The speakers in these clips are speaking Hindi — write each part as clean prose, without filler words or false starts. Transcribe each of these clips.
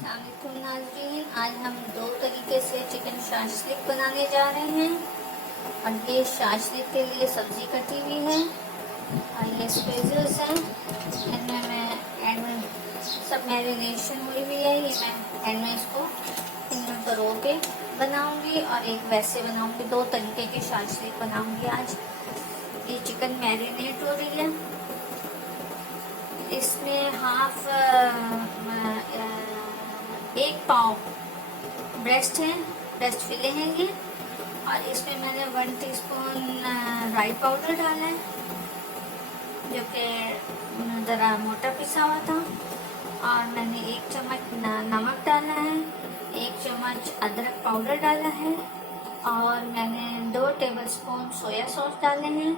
अस्सलामुअलैकुम नाज़रीन, आज हम दो तरीके से चिकन शाशलिक बनाने जा रहे हैं। और ये शाशलिक के लिए सब्ज़ी कटी हुई है और ये स्पेजल्स हैं। इनमें मैं एंड में सब मैरिनेशन हुई हुई है। ये मैं एंड में इसको इनमें परो के बनाऊंगी और एक वैसे बनाऊंगी। दो तरीके की शाशलिक बनाऊंगी आज। ये चिकन मैरिनेट हो रही है। इसमें हाफ 1 पाव ब्रेस्ट है, ब्रेस्ट फिले हैं ये। और इसमें मैंने 1 टीस्पून राई पाउडर डाला है, जो कि ज़रा मोटा पिसा हुआ था। और मैंने 1 चम्मच नमक डाला है, 1 चम्मच अदरक पाउडर डाला है। और मैंने 2 टेबलस्पून सोया सॉस डाले हैं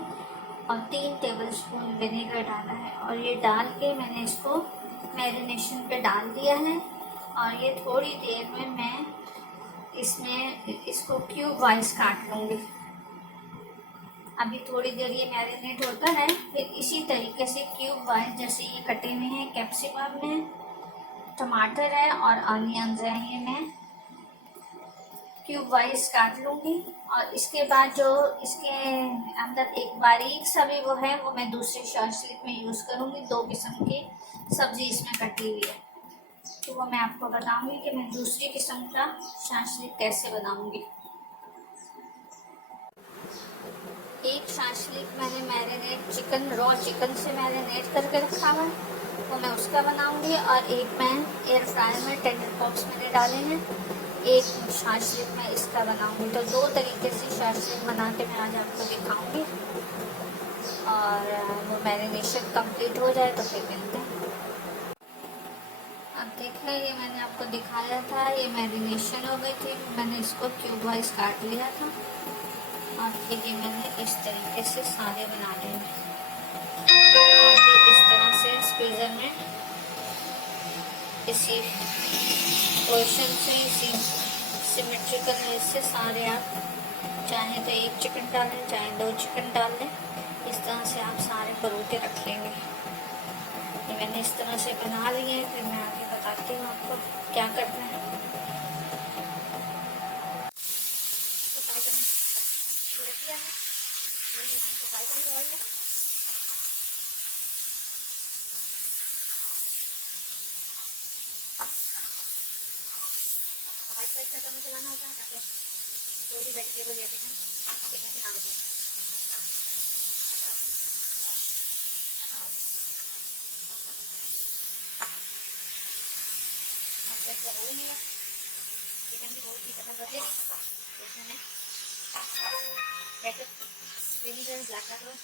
और 3 टेबलस्पून विनेगर डाला है। और ये डाल के मैंने इसको मैरिनेशन पे डाल दिया है। और ये थोड़ी देर में मैं इसको क्यूब वाइज काट लूँगी। अभी थोड़ी देर ये मैरिनेट होता है, फिर इसी तरीके से क्यूब वाइज, जैसे ये कटे हुए हैं कैप्सिकम है, टमाटर है और अनियंस है, ये मैं क्यूब वाइज काट लूँगी। और इसके बाद जो इसके अंदर एक बारीक सा भी वो है, वो मैं दूसरी शाशलिक में यूज़ करूँगी। 2 किस्म की सब्ज़ी इसमें कटी हुई है, तो वो मैं आपको बताऊँगी कि मैं दूसरी किस्म का शाशलिक कैसे बनाऊँगी। एक शाशलिक मैंने मैरिनेट चिकन, रॉ चिकन से मैरिनेट करके रखा हुआ है, वो मैं उसका बनाऊँगी। और एक मैं एयर फ्रायर में टेंडर पॉप्स मैंने डाले हैं, एक शाशलिक मैं इसका बनाऊंगी। तो 2 तरीके से शाशलिक बना के मैं आज आपको दिखाऊंगी। और वो मैरिनेशन कंप्लीट हो जाए तो फिर मिलते हैं। अब देख लें, ये मैंने आपको दिखाया था, ये मैरिनेशन हो गई थी। मैंने इसको क्यूब वाइज काट लिया था और फिर ये मैंने इस तरीके से सारे बना लिए हैं। और ये इस तरह से स्क्वीज़र में इसी पोर्शन से, इसी सिमेट्रिकल है, इससे सारे आप चाहें तो 1 चिकन डाल लें, चाहे 2 चिकन डाल लें। इस तरह से आप सारे परोठे रख लेंगे। ये मैंने इस तरह से बना लिए हैं, फिर मैं आगे बताती हूँ आपको क्या करना है। चलाना होता है ताकि कोई भी वेजिटेबल या चिकन चिकन से ना बचे। चिकन भी बहुत ही पसंद बचेगी। इसमें मैं विनीगर, ब्लैक पेपर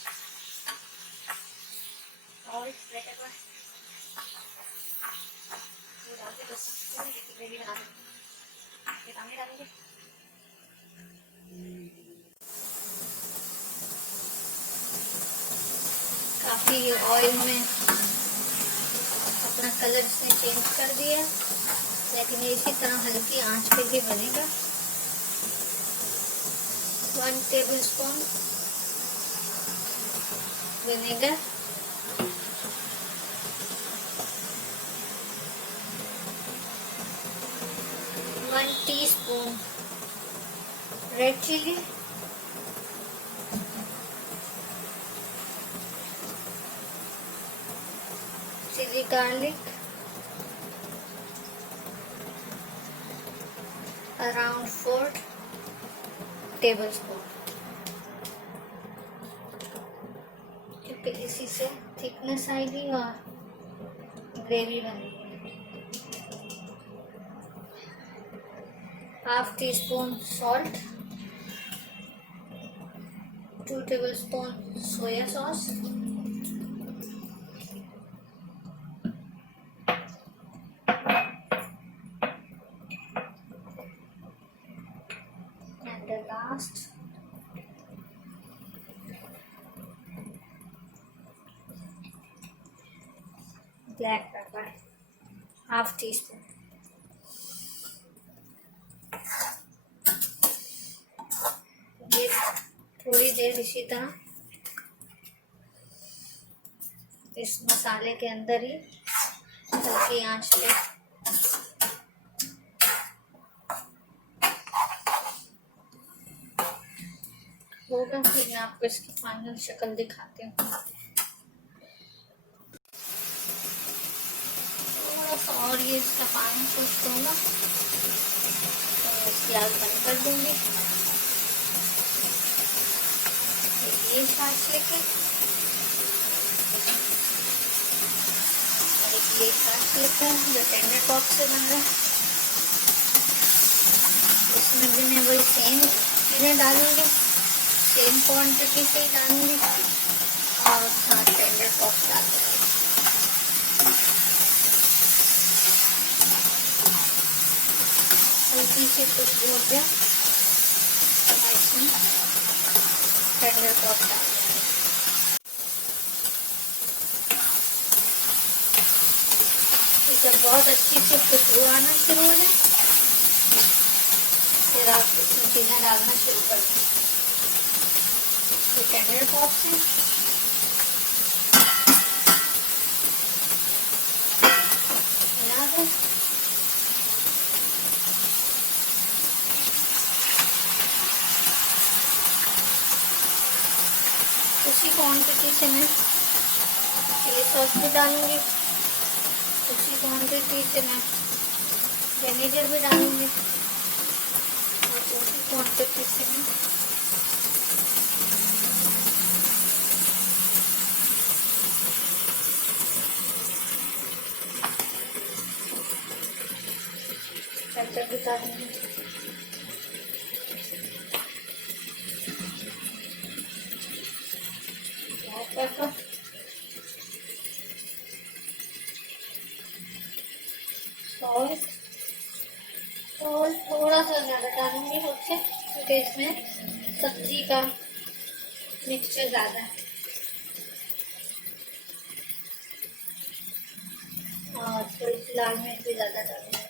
और रेड पेपर वो डाल के बस ग्रेवी बना देंगे। ये सामने डालेंगे। काफ़ी ऑयल में अपना कलर इसने चेंज कर दिया, लेकिन ये इसी तरह हल्की आंच पे ही बनेगा। 1 tablespoon vinegar, 1 teaspoon red chilli, 3 garlic, around 4 tablespoon, क्योंकि इसी से थिकनेस आएगी और ग्रेवी बनेगी। 1/2 teaspoon salt, 2 tablespoon soya sauce, and the last black pepper, 1/2 teaspoon। ये थोड़ी देर इसी तरह इस मसाले के अंदर ही हल्की आंच पे होगा, फिर मैं आपको इसकी फाइनल शक्ल दिखाती हूँ। थोड़ा सा और ये इसका पानी खुश्क होगा तो इसकी आग बंद कर दूंगी। ये शाशलिक है और एक ये शाशलिक है जो टेंडर पॉप से बन रहा है। इसमें भी मैं वही सेम चीज़ें डालूंगी, सेम क्वांटिटी से ही डालूंगी और साथ टेंडर पॉप डाल दूंगी। हल्की सी खुशबू हो गया तो मैं इसमें टेंडर पॉप डाल दूंगी। जब बहुत अच्छी सी खुशबू आना शुरू हो जाए फिर आप इसमें चीज़ें डालना शुरू कर दें। तो टेंडर पॉप से मिला दें। उसी क्वांटिटी से मैं चिली सॉस भी डालूंगी, उसी क्वांटिटी से मैं विनेगर भी डालूंगी और उसी क्वांटिटी से मैं केचप भी डालूंगी। सॉल्ट थोड़ा सा ज़्यादा डालूंगी उससे, क्योंकि इसमें सब्जी का मिक्सचर ज़्यादा है। और थोड़ी सी लाल मिर्च भी ज़्यादा डालूंगी।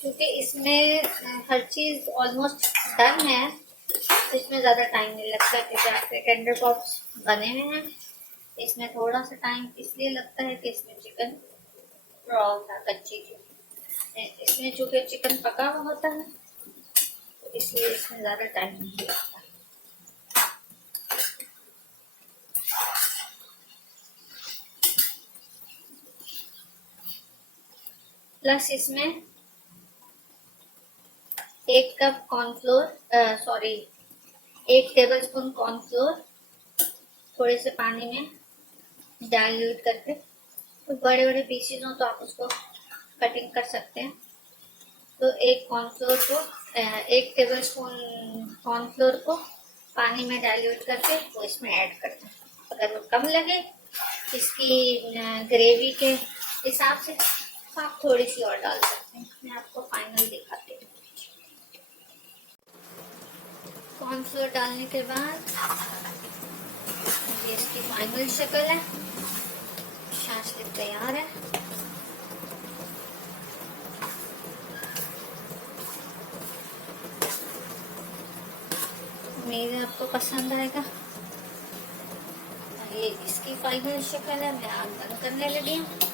क्योंकि इसमें हर चीज़ ऑलमोस्ट डन है, इसमें ज़्यादा टाइम नहीं लगता क्योंकि आपके टेंडर पॉप्स बने हुए हैं। इसमें थोड़ा सा टाइम इसलिए लगता है कि इसमें चिकन रॉ था, कच्ची थी। इसमें चूँकि चिकन पका हुआ होता है तो इसलिए इसमें ज़्यादा टाइम नहीं लगता। प्लस इसमें 1 कप कॉर्नफ्लोर 1 टेबलस्पून कॉर्नफ्लोर थोड़े से पानी में डाइल्यूट करके, तो बड़े बड़े पीसेस हो तो आप उसको कटिंग कर सकते हैं। तो 1 टेबलस्पून कॉर्नफ्लोर को पानी में डाइल्यूट करके वो इसमें ऐड कर दें। अगर वो कम लगे इसकी ग्रेवी के हिसाब से तो आप थोड़ी सी और डाल सकते हैं। मैं आपको फाइनल दिखाती हूँ। कॉर्नफ्लोर डालने के बाद ये इसकी फाइनल शक्ल है। शाशलिक तैयार है। उम्मीद है आपको पसंद आएगा। ये इसकी फाइनल शक्ल है। मैं आग बंद करने लगी हूँ।